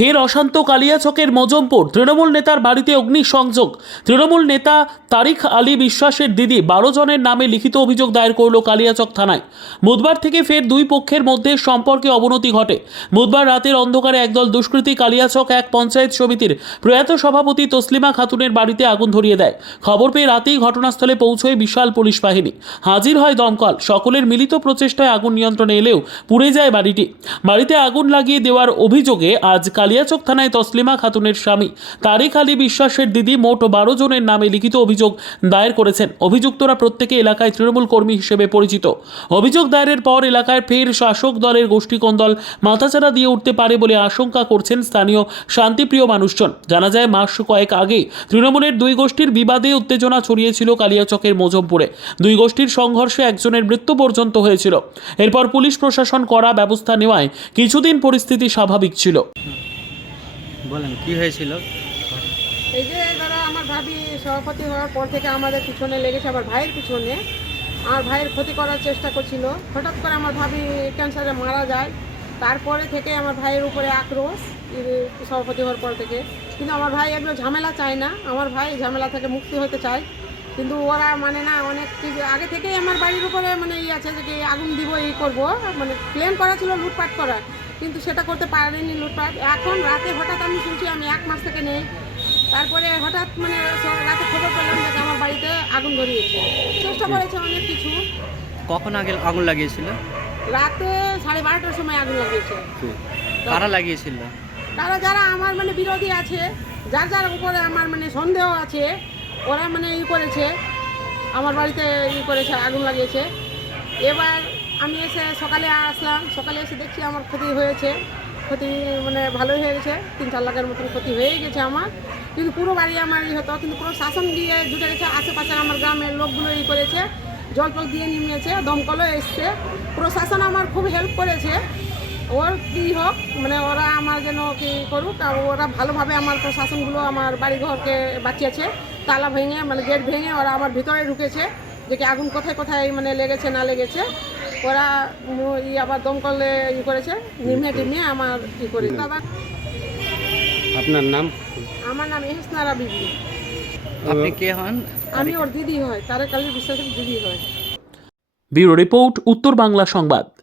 ফের অশান্ত কালিয়াচকের মজমপুর। তৃণমূল নেতার বাড়িতে অগ্নিসংযোগ। তৃণমূল নেতা তারিক আলী বিশ্বাসের দিদি 12 জনের নামে লিখিত অভিযোগ দায়ের করল কালিয়াচক থানায়। বুধবার থেকে ফের দুই পক্ষের মধ্যে সম্পর্কে অবনতি ঘটে। বুধবার রাতের অন্ধকারে একদল দুষ্কৃতী কালিয়াচক এক পঞ্চায়েত সমিতির প্রয়াত সভাপতি তসলিমা খাতুনের বাড়িতে আগুন ধরিয়ে দেয়। খবর পেয়ে রাতেই ঘটনাস্থলে পৌঁছয় বিশাল পুলিশ বাহিনী। হাজির হয় দমকল। সকলের মিলিত প্রচেষ্টায় আগুন নিয়ন্ত্রণে এলেও পুড়ে যায় বাড়িটি। বাড়িতে আগুন লাগিয়ে দেওয়ার অভিযোগে আজ কালিয়াচক থানায় তসলিমা খাতুনের স্বামী তারিক আলী বিশ্বাসের দিদি মোট 12 জনের নামে লিখিত অভিযোগ দায়ের করেছেন। অভিযুক্তরা প্রত্যেকে এলাকায় তৃণমূল কর্মী হিসেবে পরিচিত। অভিযোগ দায়েরের পর এলাকায় ফের শাসক দলের গোষ্ঠীকন্দল মাথাচাড়া দিয়ে উঠতে পারে বলে আশঙ্কা করছেন স্থানীয় শান্তিপ্রিয় মানুষজন। জানা যায় মাস কয়েক আগে তৃণমূলের দুই গোষ্ঠীর বিবাদে উত্তেজনা ছড়িয়েছিল কালিয়াচকের মজমপুরে। দুই গোষ্ঠীর সংঘর্ষে একজনের মৃত্যু পর্যন্ত হয়েছিল। এরপর পুলিশ প্রশাসন কড়া ব্যবস্থা নেওয়ায় কিছুদিন পরিস্থিতি স্বাভাবিক ছিল। বলেন কি হয়েছিল? এই যে ধরো আমার ভাবি সভাপতি হওয়ার পর থেকে আমাদের পিছনে লেগেছে, আমার ভাইয়ের পিছনে। আমার ভাইয়ের ক্ষতি করার চেষ্টা করছিল। হঠাৎ করে আমার ভাবি ক্যান্সারে মারা যায়। তারপরে থেকে আমার ভাইয়ের উপরে আক্রোশ, সভাপতি হওয়ার পর থেকে। কিন্তু আমার ভাই এগুলো ঝামেলা চায় না। আমার ভাই ঝামেলা থেকে মুক্তি হতে চায়, কিন্তু ওরা মানে না। অনেক কিছু আগে থেকেই আমার বাড়ির উপরে মানে আছে যে কি আগুন দিব, এই করবো, মানে প্ল্যান করা ছিল লুটপাট করা, কিন্তু সেটা করতে পারেনি লুটপাট। এখন রাতে হঠাৎ আমি শুনছি, আমি 1 মাস থেকে নেই। তারপরে হঠাৎ মানে রাতে খবর পেলাম যে আমার বাড়িতে আগুন ধরিয়েছে। চেষ্টা করেছে অনেক কিছু। কখন আগে আগুন লাগিয়েছিল? রাতে 12:30টার সময় আগুন লাগিয়েছে। কারা লাগিয়েছিল? তারা যারা আমার মানে বিরোধী আছে, যার যার উপরে আমার মানে সন্দেহ আছে, ওরা মানে করেছে, আমার বাড়িতে করেছে, আগুন লাগিয়েছে। এবার আমি এসে সকালে আসলাম, সকালে এসে দেখছি আমার ক্ষতি হয়েছে। ক্ষতি মানে ভালোই হয়ে গেছে, 3-4 লাখের মতন ক্ষতি হয়ে গেছে আমার। কিন্তু পুরো বাড়ি আমার হতো, কিন্তু পুরো শাসন দিয়ে জুটে গেছে। আশেপাশে আমার গ্রামের লোকগুলো করেছে, জল টল দিয়ে নিমিয়েছে, দমকলও এসছে। প্রশাসন আমার খুব হেল্প করেছে। ওর কী হোক, মানে ওরা আমার যেন কী করুক, আর ওরা ভালোভাবে আমার প্রশাসনগুলো আমার বাড়িঘরকে বাঁচিয়েছে। তালা ভেঙে মানে গেট ভেঙে ওরা আমার ভিতরে ঢুকেছে, যে কি আগুন কোথায় কোথায় মানে লেগেছে না লেগেছে। ওরা আবার দমকলে করেছে, নিমিয়ে টিমিয়ে আমার করেছে। আবার আপনার নাম? আমার নাম এহসানা বিবি। আপনি কে হন? আমি ওর দিদি হয়, তারিক আলী বিশ্বাসের দিদি হয়। ব্যুরো রিপোর্ট, উত্তর বাংলা সংবাদ।